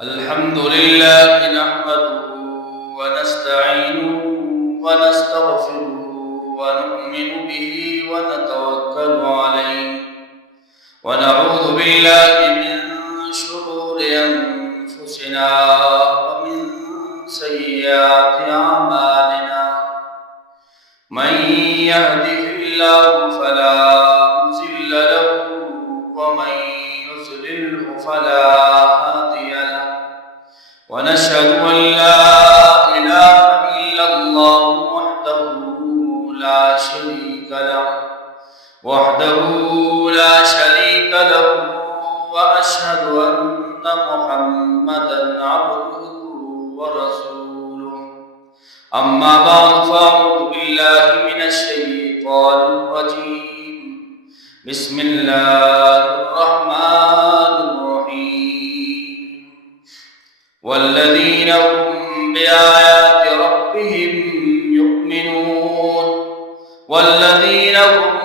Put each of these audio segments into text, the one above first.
الحمد لله نحمده ونستعينه ونستغفره ونؤمن به ونتوكل عليه ونعوذ بالله من شرور أنفسنا ومن سيئات أعمالنا من يهده الله فلا مضل له ومن يضلله فلا هادي له ونشهد أن لا إله إلا الله وحده لا شريك له وأشهد أن محمدا عبده ورسوله أما بعد فأعوذ بالله من الشيطان الرجيم بسم الله الرحمن الرحيم والذين هم بآيات ربهم يؤمنون والذين هم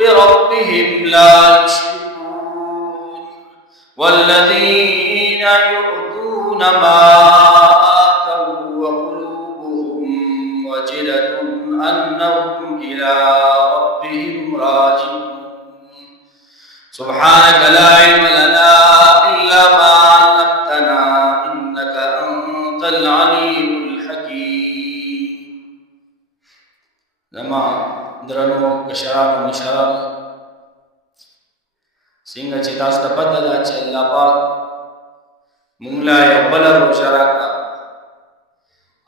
بربهم لا يشركون والذين يؤتون ما آتوا وقلوبهم وجلة أنهم إلى ربهم راجعون سبحانك لا علم لنا إلا ما علمتنا إنك أنت العليم الحكيم لما درنو کشرانو مشرانو څنګه چې تاسو ته پته ده چې الله پاک موږ لا یو بل روژه راکړه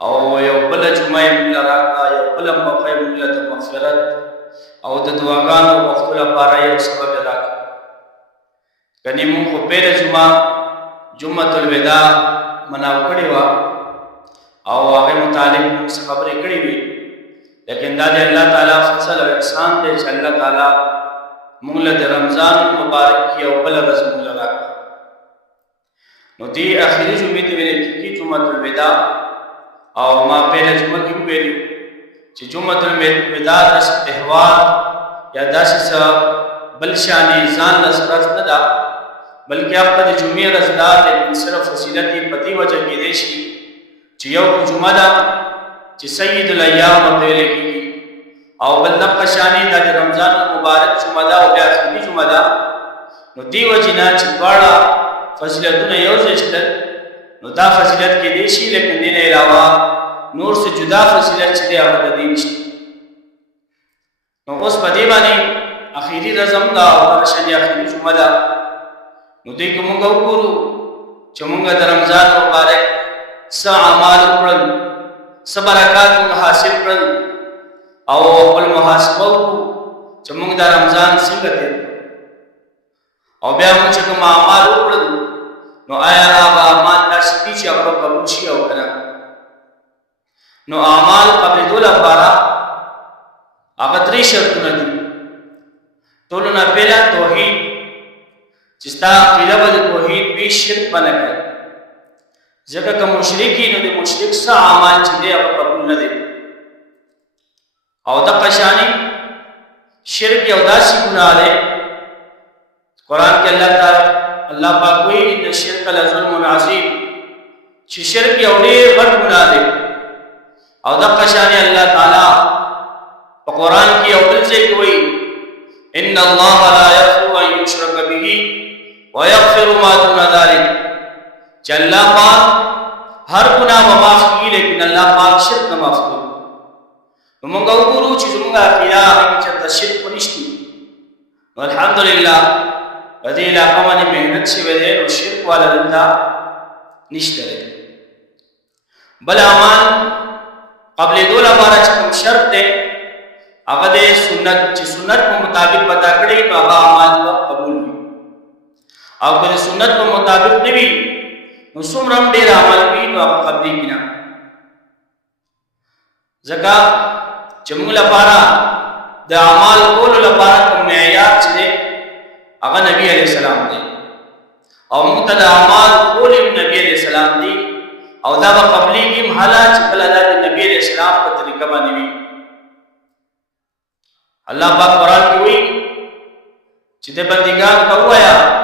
او یو بل جمعه موږ راکړه یو بل موقع موږ ته مغفرت او د دعاګانو وختو لپاره یو سبب راکړه کني موږ په پیله جمعه الوداع مناو کړی و او هغه متعلق څه خبرې کړې وي لیکن دا د الله تعالی فضل او احسان دی چې الله تعالی موږ له رمضان مبارک کې او بل ورځ موږ راکړه نو دې اخري جمعې ته ویل کېږي جمعه الوداع او ما پیله جمعه کې ویل چې جمعه الوداع د تهوار یا داسې بل شانې ځان لسرت نه ده بلکې هغه د جمعې ورځ ده لیکن صرف فضیلت یې په دې وجه کېدی شي چې یو جمعه ده چې سید الایام ویل کېږي او بل دغه شانې د رمضان مبارک جمعه ده او بیا اخري جمعه ده نو دی وجنا چې دواړه فضیلتونه یو ځای شته نو دا فضیلت کېدی شي لیکن دې نه علاوه نور څه جدا فضیلت چې دی هغه د دې نشته نو اوس په دې باندې اخري رزم دا او شنه اخري جمعه ده نو دې کوم وګورو چې موږ د رمضان مبارک څه اعمال کړل څه برکات حاصل کړل او خپل محاسبه چې موږ د رمضان څنګه تیر او بیا موږ چې کوم اعمال وکړل نو آیا هغه اعمال داسې چې هغه قبول شي او کنه نو اعمال قبول لپاره هغه درې شرطونه دي ټول نه پیلا توحید چې ستا عقیده به توحید به شرک باندې کوي ځکه کوم مشرکی نو د مشرک څخه اعمال چې دی هغه قبول نه دي او د قشانی شرک یو داسې ګناه ده قرآن کې الله پاک وایي ان الشرک لظلم عظیم چې شرک یو ډېر غټ ګناه ده او د قشانی الله تعالی په قرآن کې یو بل ځای کې وایي ان الله لا یغفر ان یشرک به ويغفر ما دون ذلك چې الله پاک هر ګناه معاف کوي لیکن الله پاک شرک نه معاف کوي نو موږ وګورو چې زموږ عقیده هغه چې د شرک ونشتي نو الحمدلله په دې علاقه باندې مهنت شوی دی نو شرک والا دلته نشته دی بل اعمال قبل دول لپاره چې کوم شرط دی هغه د سنت چې سنت په مطابق پتا کړی نو هغه اعمال قبول وي او که سنت په مطابق نه وي نو څومره ډېر عمل وي نو هغه قبول کیږي ځکه چې موږ لپاره د اعمال کولو لپاره کوم معیار چې دی هغه نبی علیہ السلام دی او موږ ته د اعمال کول نبی علیہ السلام دی او دا به قبلېږي حالا چې کله د نبی علیہ السلام په طریقه باندې وي الله پاک قرآن کې وایي چې د بندګان ته ووایه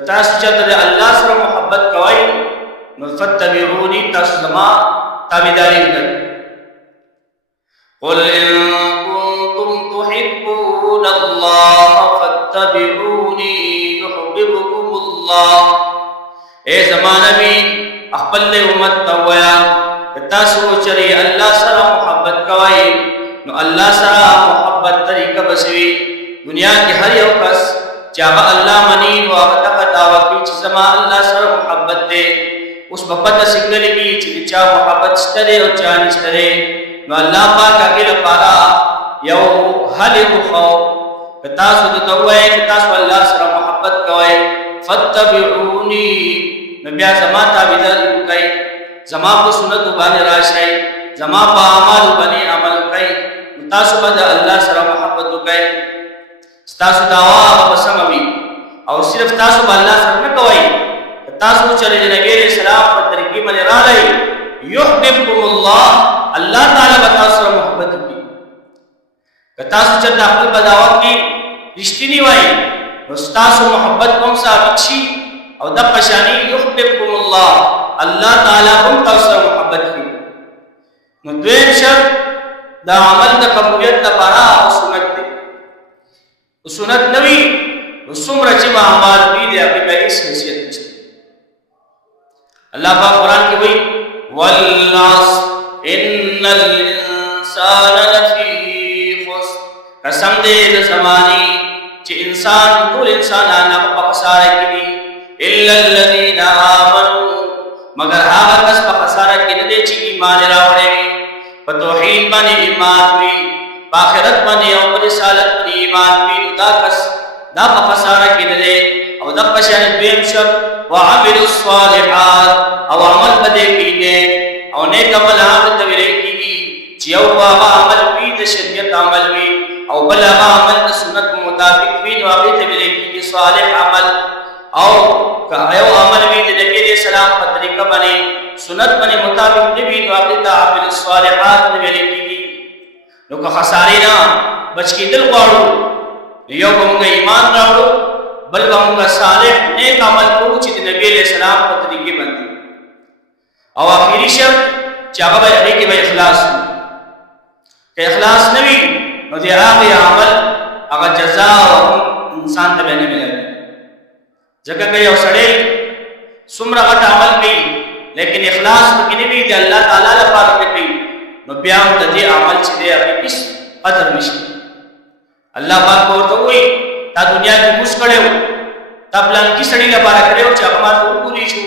تاسو چاته الله سره محبت کوئ نو فتبعوني تاسو زما تابعداري وکړئ. قل ان كنتم تحبون الله فاتبعوني يحببكم الله. اے زما نبی خپل امت ته ویا تاسو چرې الله سره محبت کوئ نو الله سره محبت طریقه بسوي. دنیا کې هر یو کس چې هغه الله مني او هغه دعوا کوي چې زما الله سره محبت دی، اوس په پته څنګه لګي چې چا محبت شته او چا نشته. نو الله پاک هغه لپاره یو حل وخو تاسو ته وایي چې تاسو الله سره محبت کوئ فتبعوني نو بیا زما تابعداري وکړئ، زما په سنت باندې راشئ، زما په اعمال باندې عمل وکړئ. تاسو باندې الله سره محبت وکړئ، تاسو دعوا به سموي او صرف تاسو باندې الله سره نه کوئ. تاسو چې نبی عليه السلام په طریقې باندې راغلی يحببكم الله، الله تعالی به تاسو سره محبت وکړي. که تاسو چې خپل بداوت کې رښتینی وای نو تاسو محبت کوم ثابت شي او د قشانی يحببكم الله، الله تعالی هم تاسو سره محبت کوي. نو دویم شرط دا عمل د قبولیت لپاره سنت دی. سنت نوی نو څومره چې اعمال دي د هغه په هیڅ حیثیت نشته. الله پاک قرآن کې وایي والعصر ان الانسان لفی خسر. قسم دې د زماني چې انسان ټول انسانان په خساره کې دي الا الذين امنوا، مگر هغه کس په خساره کې نه دي چې ایمان راوړي، په توحید باندې ایمان وي، په آخرت باندې او په رسالت باندې ایمان وي. دا کس دا په خساره کې نه دي. او د قشان دویم شرط وعملوا الصالحات، او عمل بده کېږي او نیک عمل هغه ته ویل کېږي چې یو هغه عمل وي د شریعت عمل وي او بل هغه عمل د سنت مطابق وي نو هغه ته ویل کېږي صالح عمل. او که یو عمل وي د نبی عليه السلام په طریقه باندې سنت باندې مطابق نه وي نو هغه ته عمل الصالحات ویل کېږي. نو که خسارې نه بچ کېدل غواړو یو موږ ایمان راوړو، بل موږ صالح نیک عمل کوو چې د نبی عليه السلام په طریقې باندې. او اخیری شرط چې هغه به کې به اخلاص وي. که اخلاص نه وي نو د هغه عمل هغه جزاء انسان ته نه ملي. ځکه که یو سړی څومره غټ عمل کوي لیکن اخلاص پکې نه وي د الله تعالی لپاره کوي نو بیا هم د دې عمل چې دی هغه هیڅ قدر نشي. الله پاک ورته وایي تا دنیا کې موږ کړو، تا پلان کې سړی لپاره کړو چې هغه ما ته وګوري شو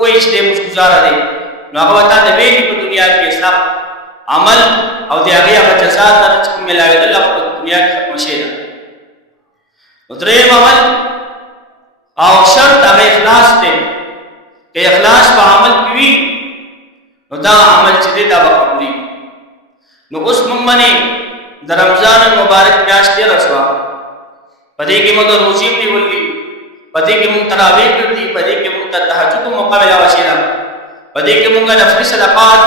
وایي چې موږ گزاره دی نو هغه وتا د ویلي په دنیا کې حساب عمل او د هغه جزاء درته ملایي الله په دنیا کې ختم شي. نو دریم عمل او شرط هغه اخلاص دی. که اخلاص په عمل کې وي نو دا عمل چې دی دا به قبولي. نو اوس موږ باندې د رمضان مبارک میاشت تېره شوه، په دې کې موږ روزې نیولې، په دې کې موږ تراویح کړې، په دې کې موږ تهجد مقابله وشیله، په دې کې موږ نفلي صدقات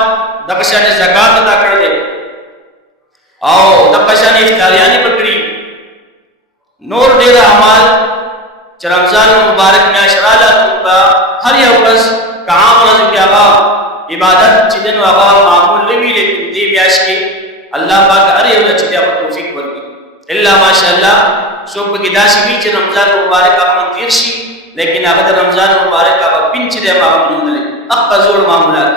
دغه شان زکات ادا کړې او دغه شان افطاریانې وکړې. نور ډېر اعمال چې رمضان مبارک میاشت رااله هر یو کس که عام ورځو کې هغه عبادت چې دی نو هغه معمول نه وي، لیکن دې میاشت کې الله پاک هر یو ته چې دی هغه توفیق ورکړي. الا ماشاءالله څوک پکې داسې وي چې رمضان مبارک هغه تېر شي لیکن هغه د رمضان مبارک هغه پین چې دی هغه نه لري هغه زوړ معمولات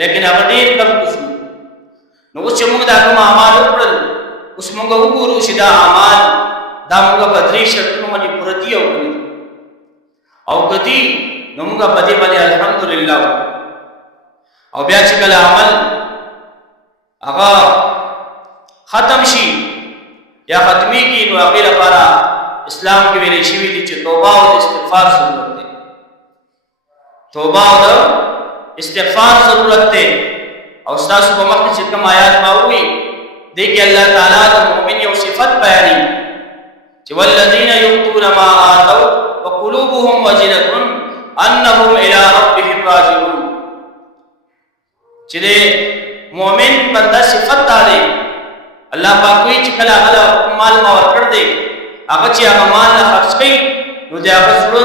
لیکن هغه ډېر کم کوي. نو اوس چې موږ دا کوم اعمال وکړل اوس موږ وګورو چې دا اعمال دا موږ په درې شرطونو باندې پوره دي او کدي نو موږ په دې باندې الحمدلله. او بیا چې کله عمل هغه ختم شي یا ختمي کی نو هغه لپاره اسلام کې ویل شوی دي چې توبه او استغفار ضرورت دی. توبه او استغفار ضرورت دی. او تاسو په مخکې چې کوم آیات ما وی دي کې الله تعالی د مؤمن یو صفت بیانوي چې والذین یؤتون ما آتوا وقلوبهم وجلة انهم الى ربهم راجعون. چې مؤمن بنده صفت دی الله پاک وی چې کله هغه مال ما ورکړ دی هغه چې هغه مال خرج کړي نو د هغه زړه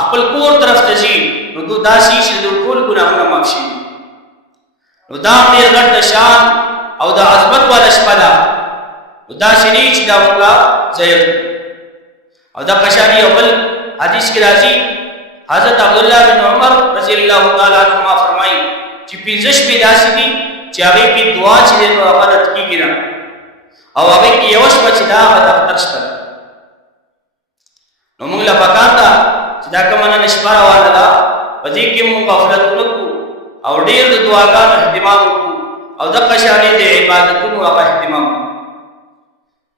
خپل کور طرف ته ځي نو داسې چې د ټول ګناهونه معاف شي. نو دا ډېر غټ د شان او د عظمت والا شپه ده. نو داسې نه چې دا مونږه ضایع او دا قشان یو بل حدیث کې راځي حضرت عبدالله بن عمر رضی الله تعالی عنهما فرمایي چې 15 شپې داسې دي چې هغې کې دعا چې دی نو هغه رد کېږي نه او هغې کې یوه شپه چې دا هغه د اختر شپه ده. نو موږ له پکار ده چې دا کومه نن شپه روانه ده په دې کې موږ غفلت ونه کړو او ډېر د دعاګانو اهتمام وکړو او دغه شانې د عبادتونو هغه اهتمام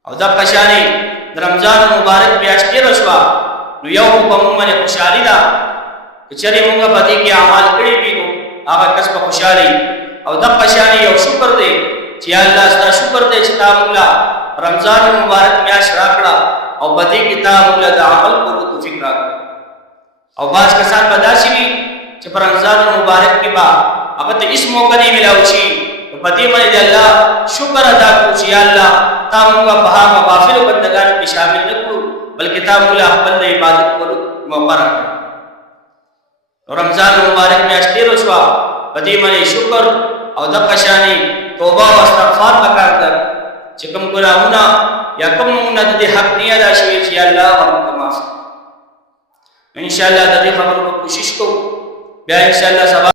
او دغه شانې د رمضان مبارک میاشت تېره شوه نو یو په موږ باندې خوشحالي ده که چېرې موږ په دې کې اعمال کړي وي نو هغه کس په خوشحالي او دغه شانې یو شکر دی چې یا الله ستا شکر دی چې تا موږ له رمضان مبارک میاشت راکړه او په دې کې تا موږ له د عمل کولو توفیق راکړه. او بعض کسان به داسې وي چې په رمضان مبارک کې به هغه ته هېڅ موقع نه میلاو شي نو په دې باندې د الله شکر ادا کړو چې یا الله تا موږ په هغه غافلو بندګانو کې شامل نه کړو بلکې تا موږ له خپل د عبادت کولو موقع راکړه. نو رمضان مبارک میاشت تېره شوه په دې باندې شکر او دغه شانې توبه او استغفار پکار ده چې کوم ګناهونه یا کوم مونږ د دې حق نه ادا شوي چې یا الله موږ ته معاف کړي. انشاءالله د دې خبرو کوشش کوو بیا انشاءالله سبا